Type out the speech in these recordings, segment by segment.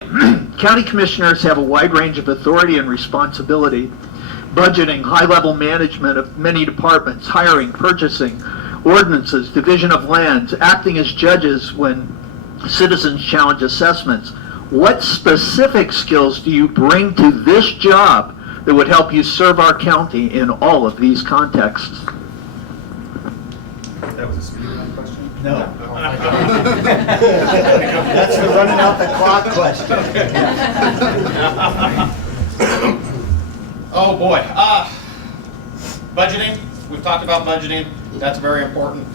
County commissioners have a wide range of authority and responsibility, budgeting, high-level management of many departments, hiring, purchasing, ordinances, division of lands, acting as judges when citizens challenge assessments. What specific skills do you bring to this job that would help you serve our county in all of these contexts? That was a speed run question? No. That's the running out the clock question. Oh boy, budgeting, we've talked about budgeting, that's very important.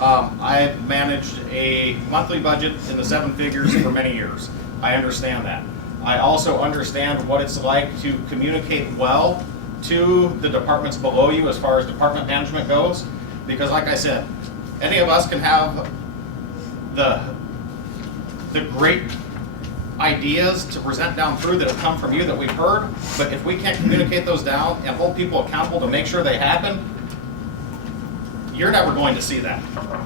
I've managed a monthly budget in the 7 figures for many years. I understand that. I also understand what it's like to communicate well to the departments below you as far as department management goes, because like I said, any of us can have the great ideas to present down through that have come from you that we've heard, but if we can't communicate those down and hold people accountable to make sure they happen, you're never going to see that.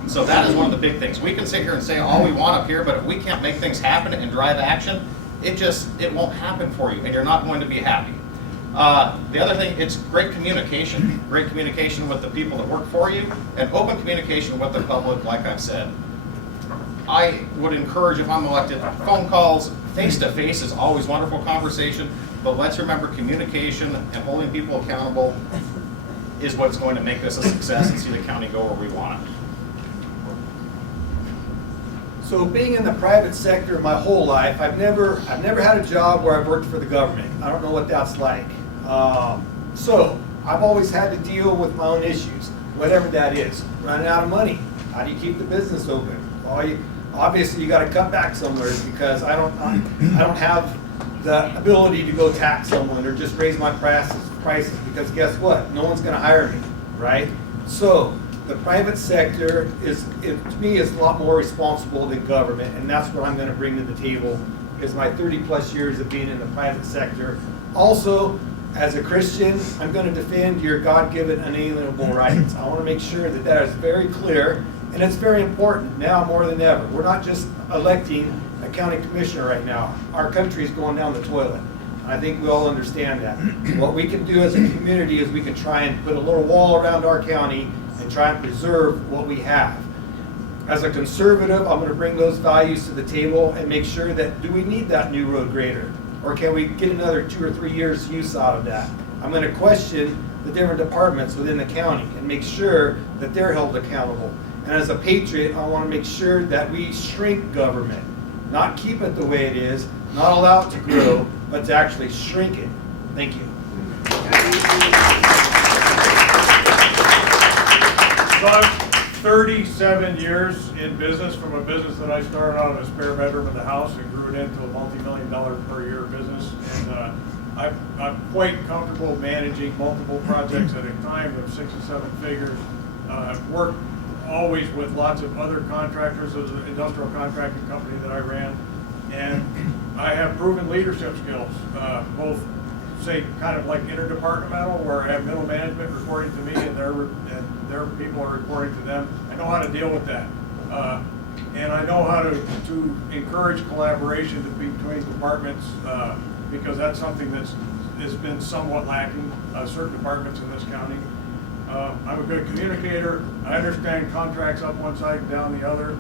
So that is one of the big things. We can sit here and say all we want up here, but if we can't make things happen and drive action, it won't happen for you and you're not going to be happy. The other thing, it's great communication with the people that work for you, and open communication with the public, like I've said. I would encourage, if I'm elected, phone calls, face-to-face is always wonderful conversation, but let's remember communication and holding people accountable is what's going to make this a success and see the county go where we want it. So being in the private sector my whole life, I've never had a job where I've worked for the government. I don't know what that's like. So I've always had to deal with my own issues, whatever that is. Running out of money. How do you keep the business open? Obviously you got to cut back somewhere because I don't have the ability to go tax someone or just raise my prices because guess what? No one's going to hire me, right? So the private sector to me is a lot more responsible than government, and that's what I'm going to bring to the table is my 30+ years of being in the private sector. Also, as a Christian, I'm going to defend your God-given unalienable rights. I want to make sure that that is very clear, and it's very important now more than ever. We're not just electing a county commissioner right now. Our country is going down the toilet. I think we all understand that. What we can do as a community is we can try and put a little wall around our county and try and preserve what we have. As a conservative, I'm going to bring those values to the table and make sure that, do we need that new road grader? Or can we get another 2 or 3 years use out of that? I'm going to question the different departments within the county and make sure that they're held accountable. And as a patriot, I want to make sure that we shrink government. Not keep it the way it is, not allow it to grow, but to actually shrink it. Thank you. So I'm 37 years in business, from a business that I started out in a spare bedroom in the house and grew it into a multi-million-dollar per year business. And I'm quite comfortable managing multiple projects at a time of 6 and 7 figures. I've worked always with lots of other contractors. There was an industrial contracting company that I ran, and I have proven leadership skills, both say kind of like interdepartmental, where I have middle management reporting to me and their people are reporting to them. I know how to deal with that, and I know how to encourage collaboration between departments, because that's something has been somewhat lacking certain departments in this county. I'm a good communicator. I understand contracts up one side and down the other.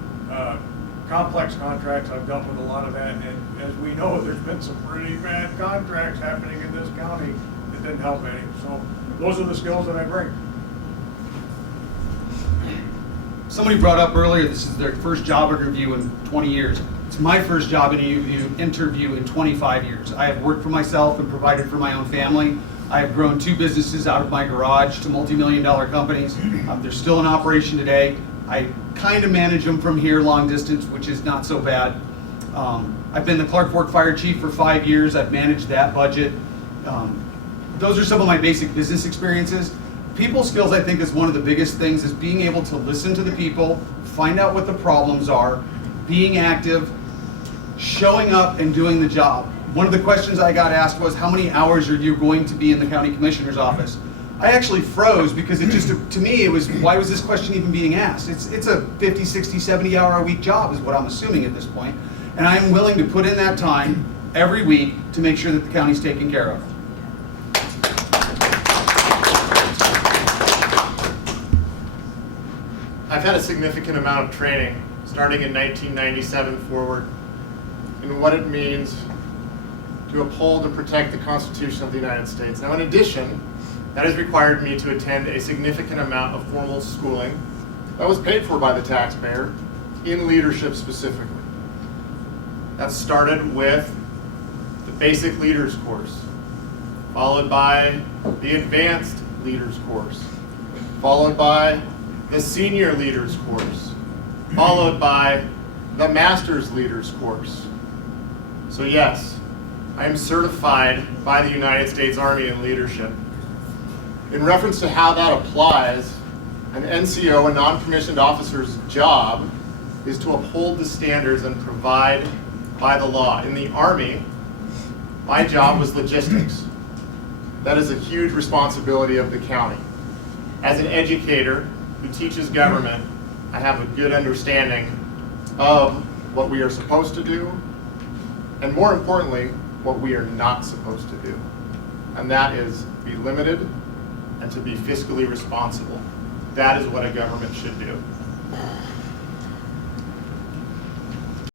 Complex contracts, I've dealt with a lot of that, and as we know, there's been some pretty bad contracts happening in this county that didn't help any. So those are the skills that I bring. Somebody brought up earlier, this is their first job interview in 20 years. It's my first job interview in 25 years. I have worked for myself and provided for my own family. I have grown 2 businesses out of my garage to multi-million-dollar companies. They're still in operation today. I kind of manage them from here long distance, which is not so bad. I've been the Clark Fork Fire Chief for 5 years. I've managed that budget. Those are some of my basic business experiences. People skills, I think, is one of the biggest things, is being able to listen to the people, find out what the problems are, being active, showing up and doing the job. One of the questions I got asked was, how many hours are you going to be in the county commissioner's office? I actually froze because it just, to me, it was, why was this question even being asked? It's a 50, 60, 70 hour a week job is what I'm assuming at this point. And I'm willing to put in that time, every week to make sure that the county's taken care of. I've had a significant amount of training, starting in 1997 forward, in what it means to uphold and protect the Constitution of the United States. Now, in addition, that has required me to attend a significant amount of formal schooling that was paid for by the taxpayer in leadership specifically. That started with the basic leaders course, followed by the advanced leaders course, followed by the senior leaders course, followed by the master's leaders course. So yes, I am certified by the United States Army in leadership. In reference to how that applies, an NCO, a non-commissioned officer's job, is to uphold the standards and provide by the law. In the Army, my job was logistics. That is a huge responsibility of the county. As an educator who teaches government, I have a good understanding of what we are supposed to do, and more importantly, what we are not supposed to do. And that is be limited and to be fiscally responsible. That is what a government should do.